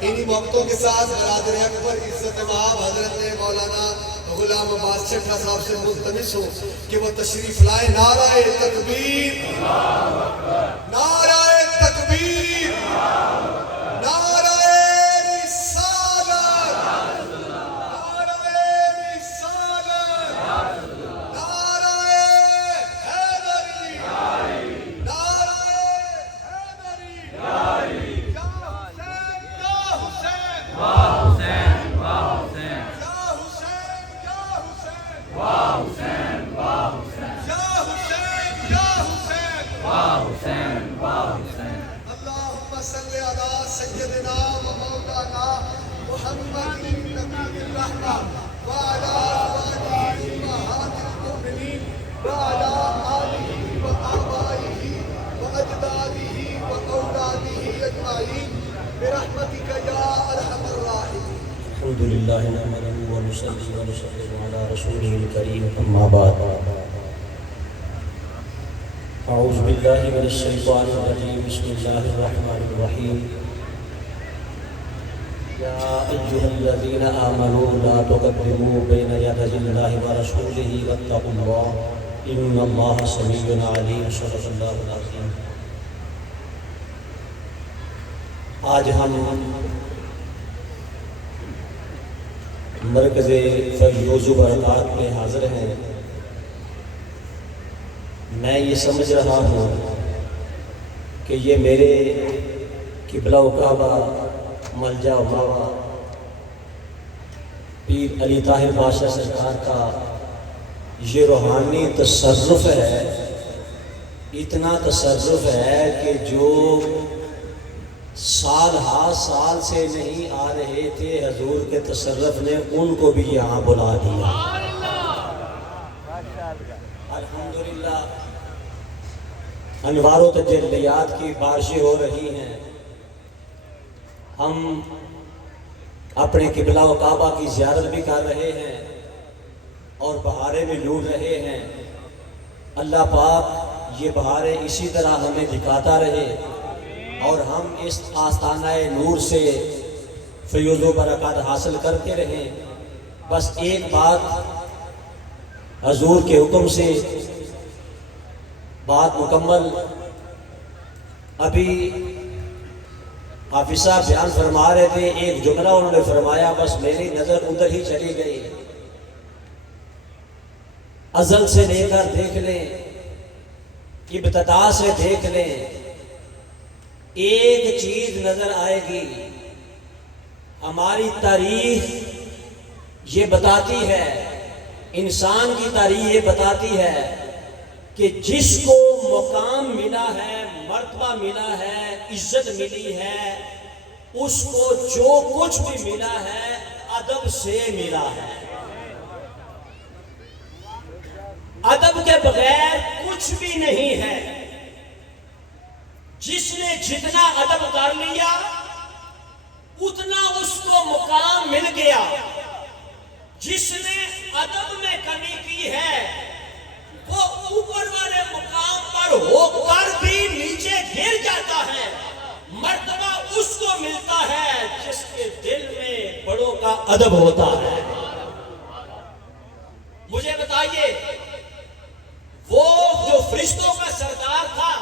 انہی وقتوں کے ساتھ برادر اکبر عزت مآب حضرت مولانا غلام عباس چٹھا صاحب سے ملتمس ہوں کہ وہ تشریف لائے۔ نعرہ تکبیر، نعرہ تکبیر، نعرہ رسالت، نعرہ رسالت، نعرہ حیدری، نعرہ حیدری، یا حسین، یا حسین، اللہم صلی علی سیدنا و مولانا محمد نبی الرحمہ وعلی آلہ امہات المؤمنین وعلی آلہ و آبائہ و اجدادہ و اولادہ اجمعین برحمتک یا ارحم الراحمین۔ الحمد للہ نحمدہ ونصلی ونسلم علی رسولہ الکریم اما بعد۔ اعوذ باللہ من الشیطان الرجیم بسم اللہ الرحمن الرحیم۔ یا ایہا الذین آمنوا لا تقدموا بین یدی اللہ ورسولہ واتقوا اللہ ان اللہ سمیع علیم۔ صدق اللہ العظیم۔ آج ہم مرکز فیض و برکات میں حاضر ہیں۔ میں یہ سمجھ رہا ہوں کہ یہ میرے قبلہ و کعبہ ملجا و ماوا پیر علی طاہر بادشاہ سرکار کا یہ روحانی تصرف ہے، اتنا تصرف ہے کہ جو سال ہا سال سے نہیں آ رہے تھے، حضور کے تصرف نے ان کو بھی یہاں بلا دیا۔ الحمدللہ انوار و تجلیات کی بارشیں ہو رہی ہیں۔ ہم اپنے قبلہ و کعبہ کی زیارت بھی کر رہے ہیں اور بہاریں بھی لوٹ رہے ہیں۔ اللہ پاک یہ بہاریں اسی طرح ہمیں دکھاتا رہے اور ہم اس آستانہ نور سے فیض و برکات حاصل کرتے رہیں۔ بس ایک بات حضور کے حکم سے بات مکمل، ابھی حافظ صاحب بیان فرما رہے تھے، ایک جملہ انہوں نے فرمایا، بس میری نظر ادھر ہی چلی گئی۔ ازل سے لے کر دیکھ لیں، ابتدا سے دیکھ لیں، ایک چیز نظر آئے گی۔ ہماری تاریخ یہ بتاتی ہے، انسان کی تاریخ یہ بتاتی ہے کہ جس کو مقام ملا ہے، مرتبہ ملا ہے، عزت ملی ہے، اس کو جو کچھ بھی ملا ہے ادب سے ملا ہے۔ ادب کے بغیر کچھ بھی نہیں ہے۔ جس نے جتنا ادب کر لیا اتنا اس کو مقام مل گیا۔ جس نے ادب میں کمی کی ہے وہ اوپر والے مقام پر ہو کر بھی نیچے گر جاتا ہے۔ مرتبہ اس کو ملتا ہے جس کے دل میں بڑوں کا ادب ہوتا ہے۔ مجھے بتائیے، وہ جو فرشتوں کا سردار تھا،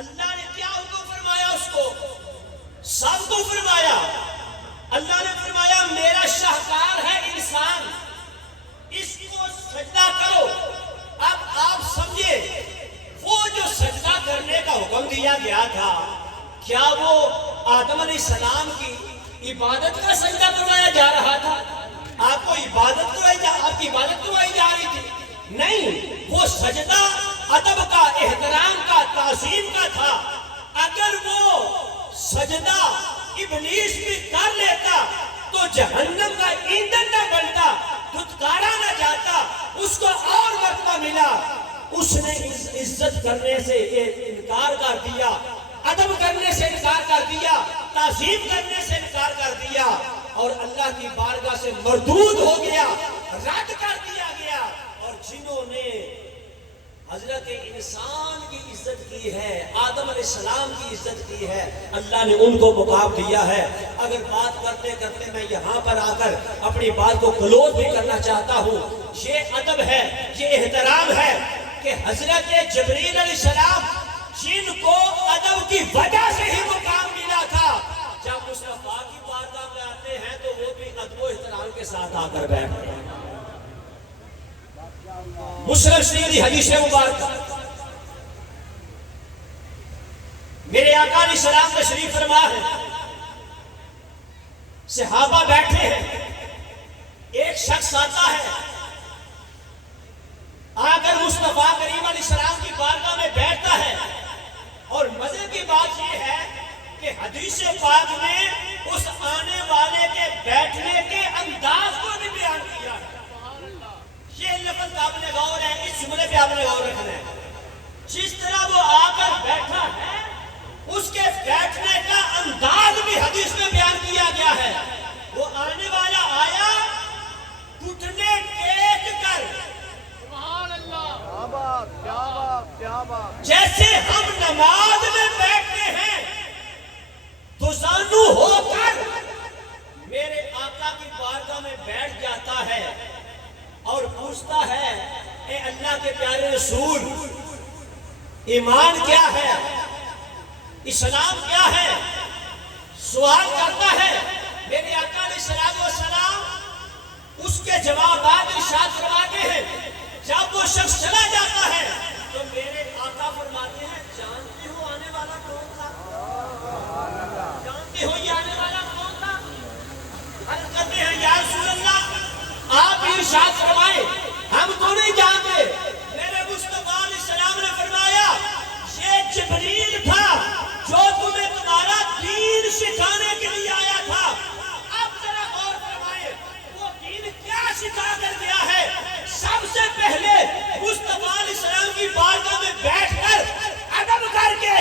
اللہ نے کیا حکم فرمایا اس کو؟ سب کو فرمایا۔ اللہ نے فرمایا میرا شاہکار ہے انسان، اس کو سجدہ کرو۔ اب آپ سمجھے، وہ جو سجدہ کرنے کا حکم دیا گیا تھا، کیا وہ آدم علیہ السلام کی عبادت کا سجدہ کروایا جا رہا تھا؟ آپ کو عبادت کروائی جا رہی تھی؟ نہیں، وہ سجدہ ادب کا، احترام کا، تعظیم کا تھا۔ اگر وہ سجدہ ابلیس بھی کر لیتا تو جہنم کا ایندھن نہ بنتا، دھتکارا نہ جاتا، اس کو اور مرتبہ ملا۔ اس نے عزت کرنے سے انکار کر دیا، ادب کرنے سے انکار کر دیا، تعظیم کرنے سے انکار کر دیا، اور اللہ کی بارگاہ سے مردود ہو گیا، رد کر دیا گیا۔ اور جنہوں نے حضرت انسان کی عزت کی ہے، آدم علیہ السلام کی عزت کی ہے، اللہ نے ان کو مقام دیا ہے۔ اگر بات کرتے کرتے میں یہاں پر آ کر اپنی بات کو کلوز بھی کرنا چاہتا ہوں، یہ ادب ہے، یہ احترام ہے کہ حضرت جبرائیل علیہ السلام جن کو ادب کی وجہ سے ہی مقام ملا تھا، جب مصطفیٰ کی بارگاہ میں آتے ہیں تو وہ بھی ادب و احترام کے ساتھ آ کر بیٹھتے ہیں۔ مسلم شریف کی حدیث مبارکہ، میرے آقا علیہ السلام تشریف فرما ہے، صحابہ بیٹھے ہیں، ایک شخص آتا ہے، آ کر مصطفیٰ کریم علیہ السلام کی بارگاہ میں بیٹھتا ہے، اور مزے کی بات یہ ہے کہ حدیث پاک میں اس آنے والے کے بیٹھنے کے انداز کو بھی بیان کیا ہے۔ یہ لفظ آپ نے غور ہے، اس جملے پہ آپ نے غور رکھنا ہے، جس طرح وہ آ کر بیٹھا ہے اس کے بیٹھنے کا انداز بھی حدیث میں بیان کیا گیا ہے۔ وہ آنے والا آیا گھٹنے ٹیک کر، سبحان اللہ، کیا بات کیا بات کیا بات، جیسے ہم نماز میں بیٹھتے ہیں تو زانو ہو کر میرے آقا کی بارگاہ میں بیٹھ جاتا ہے اور پوچھتا ہے، اے اللہ کے پیارے رسول، ایمان کیا ہے، اسلام کیا ہے؟ سوال کرتا ہے۔ میرے آقا علیہ السلام اس کے جوابات ارشاد فرماتے ہیں۔ جب وہ شخص چلا جاتا ہے تو میرے آقا فرماتے ہیں، جانتے ہو آنے والا کون تھا؟ جانتے ہو یہ آنے والا کون تھا؟ عرض کرتے ہیں، یا رسول اللہ آپ ارشاد فرمائے، ہم تو نہیں جانتے۔ میرے مصطفیٰ علیہ السلام نے فرمایا، یہ جبریل تھا جو تمہیں تمہارا دین سکھانے کے لیے آیا تھا۔ اب ذرا غور فرمائے، وہ دین کیا سکھا کر گیا ہے؟ سب سے پہلے مصطفیٰ علیہ السلام کی بارگاہ میں بیٹھ کر ادب کر کے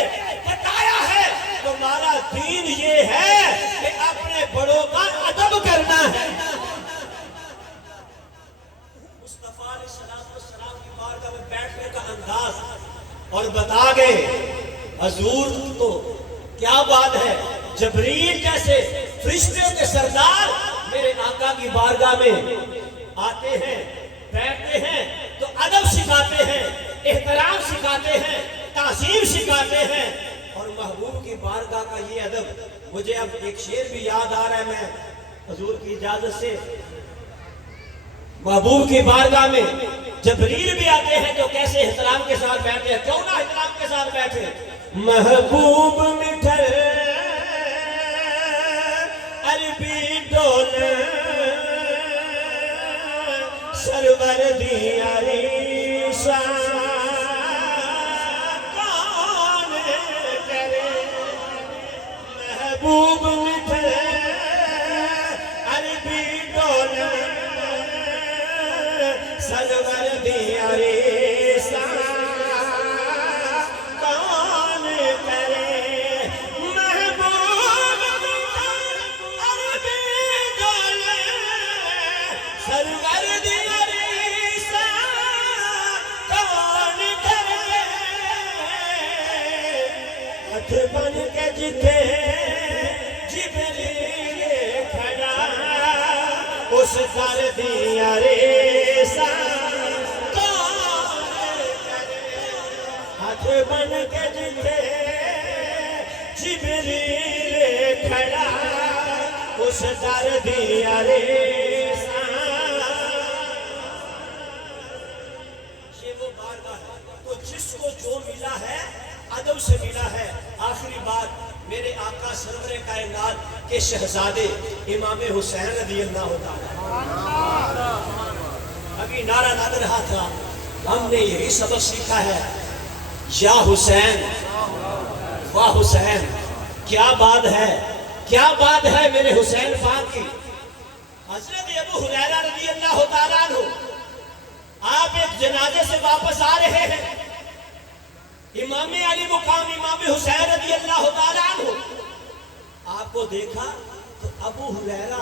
بتایا ہے، تمہارا دین یہ ہے کہ اپنے بڑوں کا ادب کرنا ہے۔ مصطفیٰ علیہ السلام کی بارگاہ میں بیٹھنے کا انداز اور بتا گئے، حضور تو کیا بات ہے، جبریل جیسے فرشتوں کے سردار میرے آقا کی بارگاہ میں آتے ہیں، بیٹھتے ہیں تو ادب سکھاتے ہیں، احترام سکھاتے ہیں، تعظیم سکھاتے ہیں۔ اور محبوب کی بارگاہ کا یہ ادب، مجھے اب ایک شعر بھی یاد آ رہا ہے، میں حضور کی اجازت سے، محبوب کی بارگاہ میں جبریل بھی آتے ہیں تو کیسے احترام کے ساتھ بیٹھے ہیں، کیوں نہ احترام کے ساتھ بیٹھے۔ محبوب مٹھر عربی ڈول سرور دیا ریشا کون کرے، محبوب مٹھر عربی ڈول سرور دیا ریشا کون کرے، محبوب عربی ڈول سرور دیا ریشا کون کرے، ہاتھ بن کے جتھے جبریل کھڑا اس در دیا ریشا کون کرے، ہاتھ بن کے جتھے جبریل کھڑا اس در دیا ریشا۔ یہ وہ بارگاہ ہے تو جس کو جو ملا ہے ادب سے ملا ہے۔ آخری بات، میرے آقا سرور کائنات کے شہزادے امام حسین رضی اللہ تعالیٰ، ابھی نعرہ لگ رہا تھا، ہم نے یہی سبق سیکھا ہے، یا حسین واہ حسین، کیا بات ہے، کیا بات ہے میرے حسین پاک کی۔ حضرت ابو ہریرہ رضی اللہ تعالیٰ عنہ، آپ ایک جنازے سے واپس آ رہے ہیں، امام علی مقام امام حسین رضی اللہ تعالیٰ عنہ، آپ کو دیکھا تو ابو ہریرہ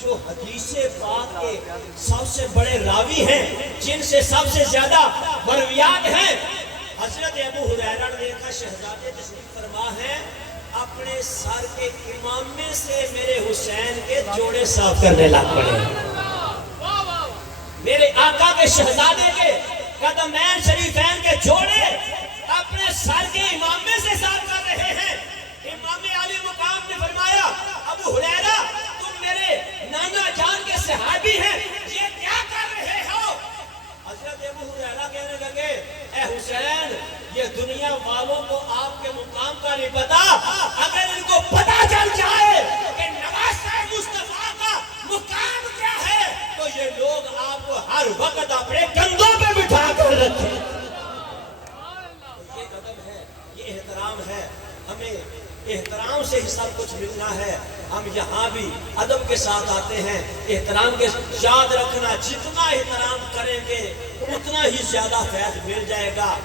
جو حدیث پاک کے سب سے بڑے راوی ہیں، جن سے سب سے زیادہ مرویات ہیں، حضرت ابو ہریرہ نے دیکھا شہزادے تشریف فرما ہے، اپنے سر کے امامے سے میرے حسین کے جوڑے صاف کرنے لگ پڑے۔ میرے آقا کے شہزادے کے قدمین شریفین کے جوڑے اپنے سر کے امامے سے صاف کر رہے ہیں۔ امام علی مقام نے فرمایا ابو ہریرہ تم میرے نانا جان کے صحابی ہیں، یہ کیا کر رہے ہو؟ حضرت ابو ہریرہ کہنے لگے اے حسین یہ دنیا والوں کو آپ کے مقام کا نہیں پتا، اگر ان کو پتا چل جائے کہ نواسہ مصطفیٰ کا مقام کیا ہے تو یہ لوگ آپ کو ہر وقت اپنے کندھوں پہ بٹھا کر رکھیں۔ یہ ادب ہے، یہ احترام ہے، ہمیں احترام سے ہی سب کچھ ملنا ہے۔ ہم یہاں بھی ادب کے ساتھ آتے ہیں، احترام کے یاد رکھنا، جتنا احترام کریں گے اتنا ہی زیادہ فیض مل جائے گا۔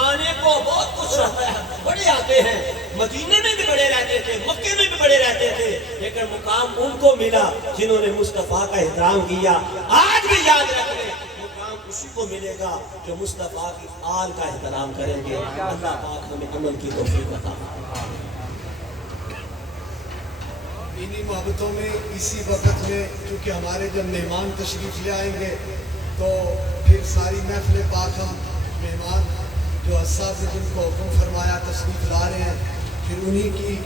آنے کو بہت کچھ رہتا ہے، بڑے آتے ہیں، مدینے میں بھی بڑے رہتے تھے، مکے میں بھی بڑے رہتے تھے، لیکن مقام ان کو ملا جنہوں نے مصطفیٰ کا احترام کیا۔ آج بھی یاد رکھیں مقام اسی کو ملے گا جو مصطفیٰ کی آل کا احترام کریں گے۔ اللہ پاک ہمیں عمل کی توفیق عطا فرمائے۔ انہی محبتوں میں اسی وقت میں کیونکہ ہمارے جب مہمان تشریف لے آئیں گے تو پھر ساری محفل پاک ہم مہمان جو اساتذہ نے جن کو حکم فرمایا تشریف لا رہے ہیں، پھر انہی کی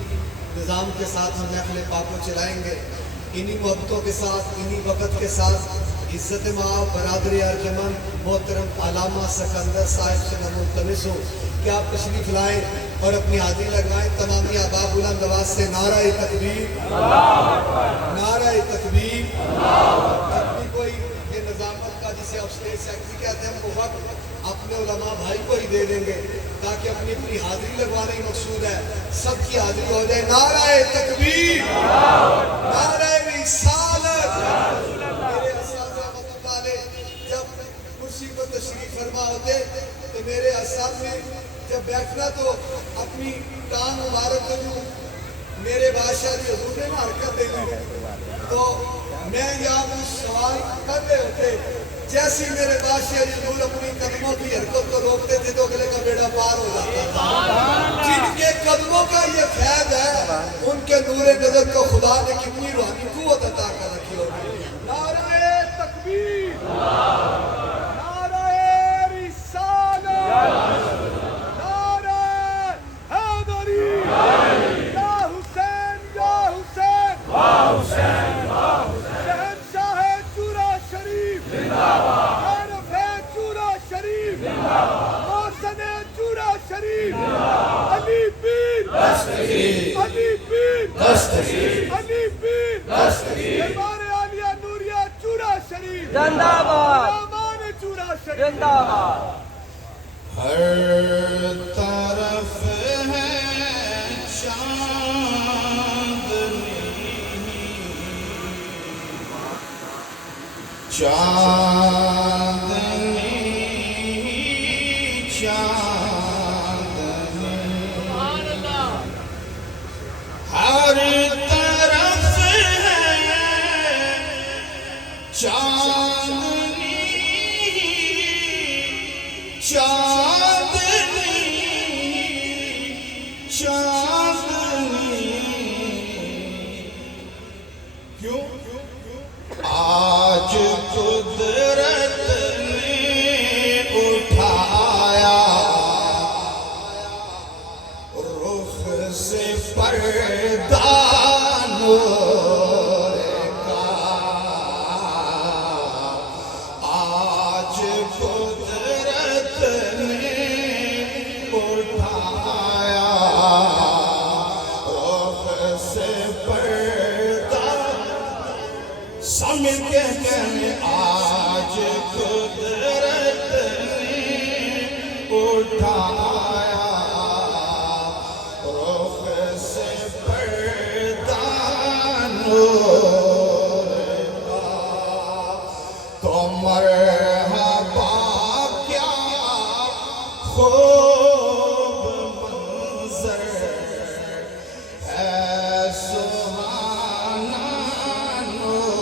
نظام کے ساتھ ہم محفل پاک کو چلائیں گے۔ انہی محبتوں کے ساتھ، انہی وقت کے ساتھ عزت مآب برادری ارجمند محترم علامہ سکندر صاحب سے میں ملتمس ہوں کہ آپ تشریف لائیں اور اپنی حاضری لگائیں۔ تمامی احباب بلند آواز سے نعرہ تکبیر، نعرہ تکبیر۔ جب بھی کوئی یہ نظامت کا جسے آپ اسٹیج سیکرٹری کہتے ہیں وہ وقت اپنے علماء بھائی کو ہی دے دیں گے تاکہ اپنی حاضری لگوانا ہی مقصود ہے، سب کی حاضری ہو جائے۔ نعرہ تکبیر، نعرہ رسالت۔ میرے اساتذہ رحمۃ اللہ علیہ جب کرسی پر تشریف فرما ہوتے تو میرے اساتذہ میں جب بیٹھنا تو اپنی ٹانگ مبارک کو جو میرے بادشاہ جی حضور نے حرکت دے دی تو میں یہاں کچھ سوال کر رہے ہوتے، جیسی میرے بادشاہ جی حضور اپنی قدموں کی حرکت کو روکتے تھے تو اگلے کا بیڑا پار ہو جاتا تھا۔ جن کے قدموں کا یہ فیض ہے ان کے نور نظر کو خدا نے کتنی روحانی قوت عطا کر رکھی ہوگی۔ نعرہ تکبیر، نعرہ رسالت، نعرہ حیدری، یا حسین یا حسین، شہنشاہ چورا شریف، عارف چورا شریف، محسن چورا شریف، علی پیر، علی پیر، علی پیر، دربار عالیہ نوریہ چورا شریف، زندہ باد، امان چورا شریف۔ زندہ باد۔ ہر طرف ہے چاندنی، چاندنی، چاندنی، ہر طرف ہے چاندنی، چاندنی، چاندنی، کیوں؟ آج قدرت نے اٹھایا رخ سے پردہ نور کا، آج قدرت نے اٹھایا رخ سے پردہ، سمجھ کے کہنے آج قدرت نے اٹھایا رخ سے پردہ نور کا، تو مرحبا کیا خوب منظر ہے سہانا نور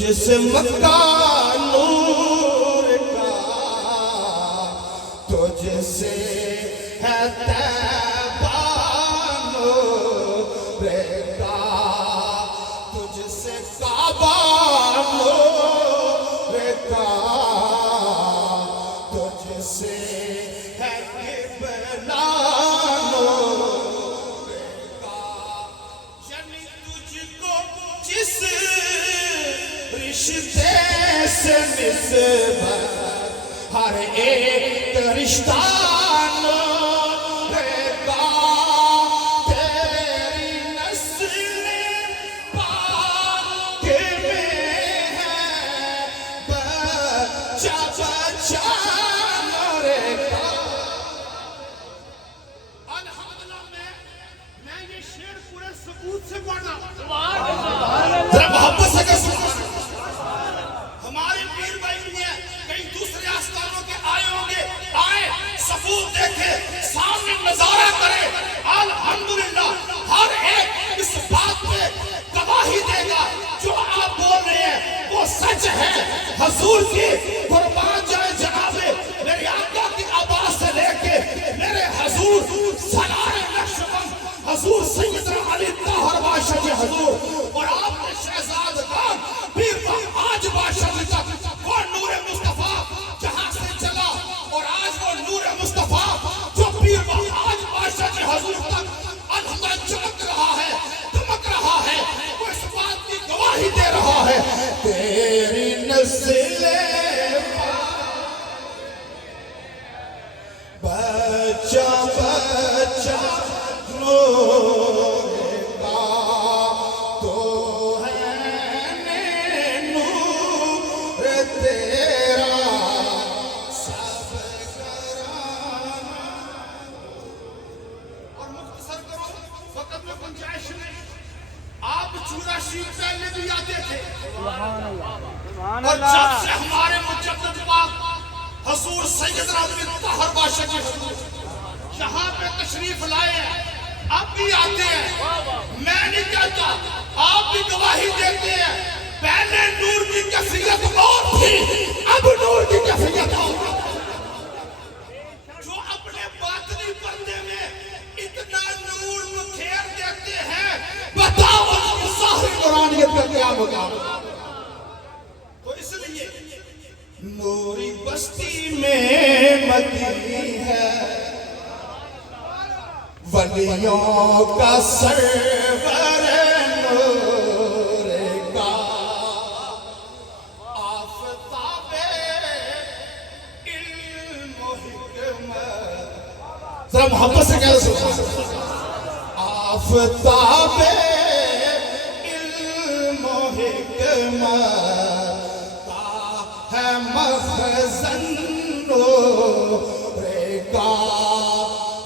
تجھ سے مکہ نور کا، تجھ سے ہے طیبہ نور کا، تجھ سے کعبہ نور کا، تجھ سے ہے قبلہ نور کا، یعنی تجھ کو جس رشتے سے نسبت، ہر ایک رشتہ نور کا، تیری نسل پاک میں ہے بچہ بچہ نور کا۔ الحمدللہ میں یہ شعر پورے ثبوت سے پڑھ رہا ہوں۔ ذرا محبت سے کہہ سبحان اللہ۔ ہمارے پیر بھائی بھی ہیں، کئی دوسرے آستانوں کے آئے ہوں گے، آئے ثبوت دیکھے، سامنے نظارہ کرے، الحمدللہ ہر ایک اس بات پہ گواہی دے گا جو آپ بول رہے ہیں وہ سچ ہے۔ حضور کی قربان جائے جناب میرے آقا کی آواز سے لے کے میرے حضور سالار نقشبند حضور سیدنا علی طاہر بادشاہ جی حضور، اور آپ نے شہزاد خان پیر آج بادشاہ جی تک وہ نور مصطفیٰ جہاں سے چلا، اور آج وہ نور مصطفیٰ جو پیر آج بادشاہ جی حضور تک الحمدہ چمک رہا ہے، دمک رہا ہے، وہ اس بات کی گواہی دے رہا ہے تیری نسل بچہ بچہ نور کا، تو ہے نور تیرا سب کرانا۔ اور مختصر کرو، وقت میں گنجائش نہیں، آپ چورا شریف پہلے بھی آتے تھے، اور جب سے ہمارے مجدد پاک حضور سیدنا علی طاہر بادشاہ جی حضور یہاں پہ تشریف لائے ہیں، اب بھی آتے ہیں۔ میں نہیں کہتا، آپ بھی گواہی دیتے ہیں، پہلے نور کی کیفیت اور تھی، اب نور کی کیفیت اور ہے۔ جو اپنے باطنی پردے میں اتنا نور بکھیر دیتے ہیں، بتاؤ ان کی ظاہری نورانیت کا کیا مقام ہے؟ تو اس لیے نوری بستی میں مدی ہے، ولیوں کا سرور نور کا، آفتاب علم و حکمت، ذرا محبت سے کہہ رہے ہیں آفتاب علم و حکمت کا ہے مخزن نور کا،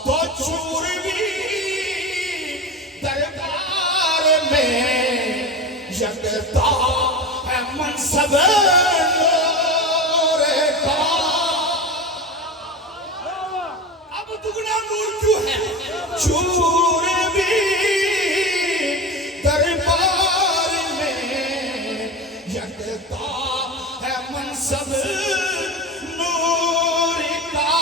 تو چوروی دربار میں یکتا ہے منصب نور کا۔ اب دگنا نور کیوں ہے؟ چوروی دربار میں یکتا ہے منصب نور کا۔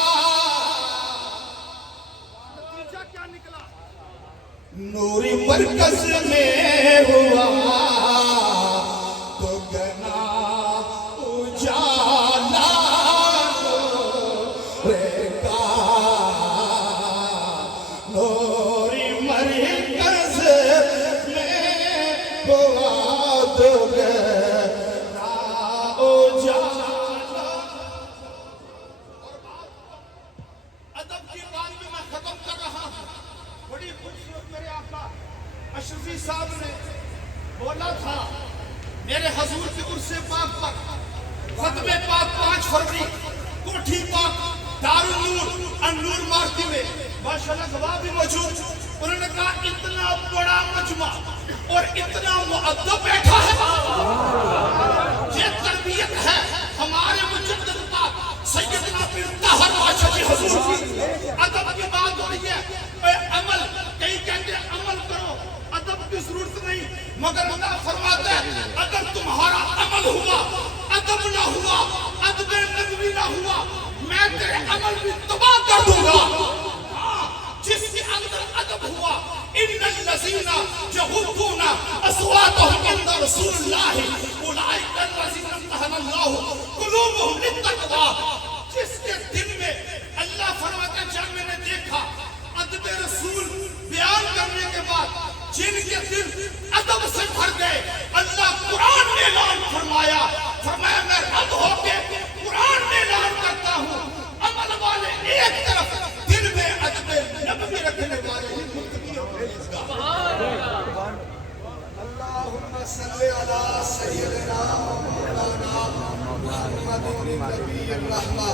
نتیجہ کیا نکلا؟ نوری مرکز میں ہوا دگنا اجالا نور کا، نوری مرکز میں ہوا دگنا اجالا۔ ادب کی بات بھی میں ختم کر رہا ہوں۔ بڑی خوبصورت میرے آقا اشرفی صاحب نے بولا تھا میرے حضور کے عرص پاک پر ختم پاک 5 فروری کوٹھی پاک دارالنور النور مارتی میں ماشاءاللہ گواہ بھی موجود، انہوں نے کہا اتنا بڑا مجمع اور اتنا مؤدب بیٹھا ہے، یہ تربیت ہے ہمارے مجدد پاک سیدنا پیر طاہر بادشاہ جی حضور کی۔ ادب کی بات ہو رہی ہے، عمل کئی کہتے ہیں عمل کرو، ادب کی ضرورت نہیں، مگر اللہ فرماتا ہے اگر تمہارا عمل عمل ہوا، ادب نہ ہوا، ادب نبوی نہ ہوا، میں تیرے عمل بھی تباہ کر دوں گا۔ جس کے اندر ادب ہوا، ان الذین یغضون اصواتهم عند رسول اللہ اولئک الذین امتحن اللہ قلوبهم للتقوی۔ جس کے دل میں اللہ فرماتا ہے جب میں نے دیکھا ادب رسول بیان کرنے کے بعد جن کے دل ادب سے بھر گئے، اللہ قرآن میں اعلان فرمایا میں رد ہو کے قرآن میں اعلان کرتا ہوں، عمل والے ایک طرف، دل میں ادب نبوی رکھنے والے ہی متقی اور پرہیزگار۔ اللهم صل على سيدنا مولانا محمد النبي الرحمة